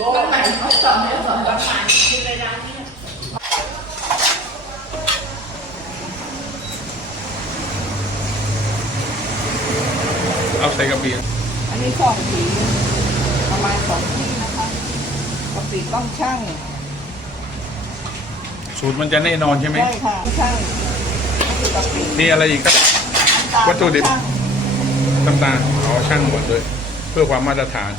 บนม่เอ้อาใคือนะเนี่ยเอาใส่กระเบียอันนี้สองสีประมาณสองที่นะคะ กระปีต้องช่างสูตรมันจะแน่นอนใช่ไหม ใช่ค่ะช่างนี่อะไรอีกครับ วัตถุดิบต่างๆอ๋อช่างหมดเลย เพื่อความมาตรฐาน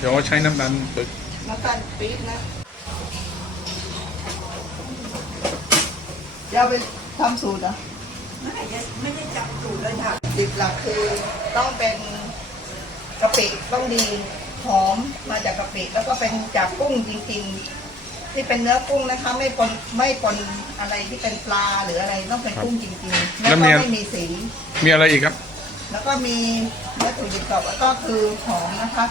เดี๋ยวใช้น้ำตาลปึกน้ำตาลปี๊บนะจะเาไปทำสูตรเหรอไม่ไไม่ได้จำสูตรเลยค่ะสิบหลักคือต้องเป็นกะปิต้องดี หอมมาจากกะปิแล้วก็เป็นจากกุ้งจริงๆ ที่เป็นเนื้อกุ้งนะคะไม่ปนไม่ปนอะไรที่เป็นปลาหรืออะไรต้องเป็นกุ้งจริงๆแล้วก็ไม่มีสีมีอะไรอีกครับ แล้วก็มีวัตถุดิบกวก็คือหอมนะคะ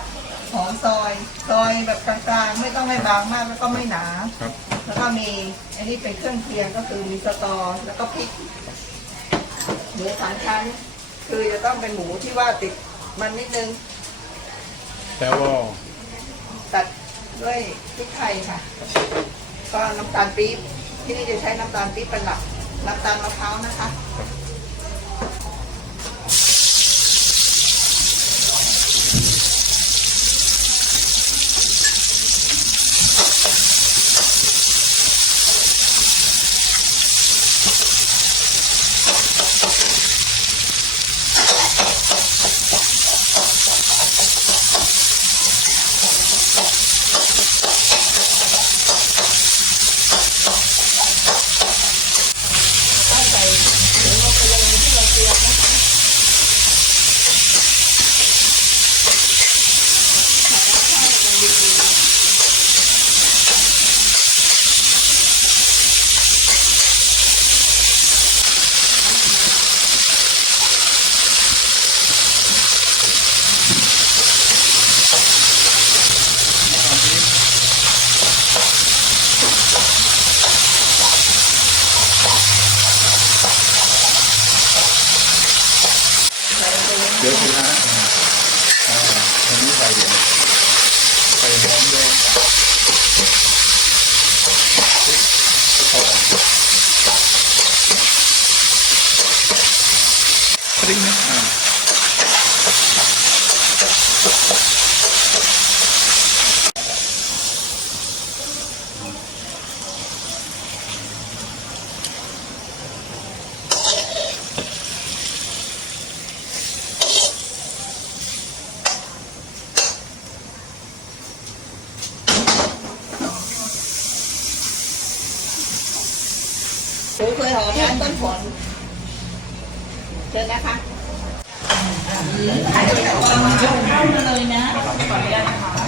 หอมซอยซอยแบบกลางๆไม่ต้องให้บางมากแล้วก็ไม่หนา แล้วก็มีอันนี้เป็นเครื่องเคียงก็คือมีสตอแล้วก็พริกหมูสามชั้น คือจะต้องเป็นหมูที่ว่าติดมันนิดนึงแล้ว่าตัดด้วยพริกไทยค่ะก็น้ำตาลปี๊บที่นี่จะใช้น้ำตาลปี๊บเป็นหลักน้ำตาลมะพร้าวนะคะเดี๋ยวคุณฮะอันนี้ไสเดี๋ยวไส่หอมแดงพริกนะงานต้นผลเชิญนะคะถ่ายรูปเข้ามาเลยนะขออนุญาตนะคะตัก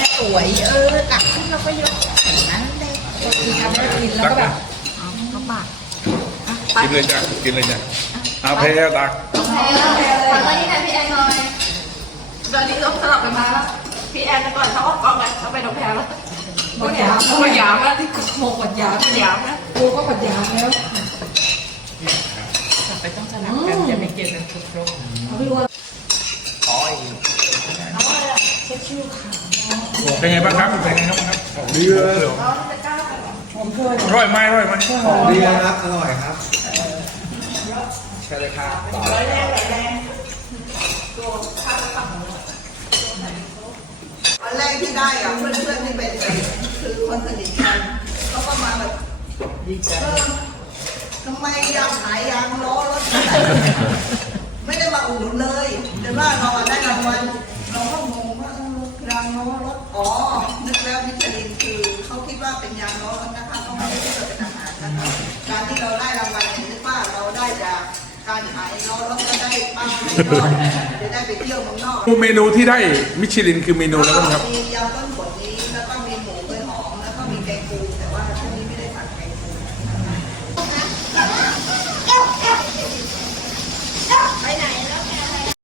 แม่สวยเออตักขึ้นแล้วก็ยกนั้นเลยคือทำให้กินแล้วก็แบบก็ปากกินเลยจ้ะกินเลยจ้ะเอาเพลตักเพลเพลวันนี้ไหนพี่แอนหน่อยตอนนี้ลบสลับกันมาแล้วพี่แอนแตก่อนเขาออกก้องเลยเขาไปนกแพวแล้วหมดยามแล้หยามแล้วที่โมกดยามหยามแล้วกูก็กดยามแล้วกลับไปต้องสนับกันอย่าไปเก็บกโรคเขาพี่ว่อ๋อเอาอะไระเช็คชื่อค่ะเป็นไงบ้างครับเป็นไงครับครับของดีเลยอร่อยไหมอร่อยไหมของดีนะครับอร่อยครับใช่เลยครับต่อแรงแรงไม่ได้อะเพื่อนเพื่อนที่เป็นคือคนสนิทกันเขาก็มาแบบเออทำไมยางขายยางล้อรถไม่ได้มาอุดหนุนเลยแต่ว่าเราอได้รางวัลเราก็งงการขายเราก็ได้บางจะได้ไปเที่ยวเมืองนอกเมนูที่ได้มิชลินคือเมนูแล้วครับมียำต้นผล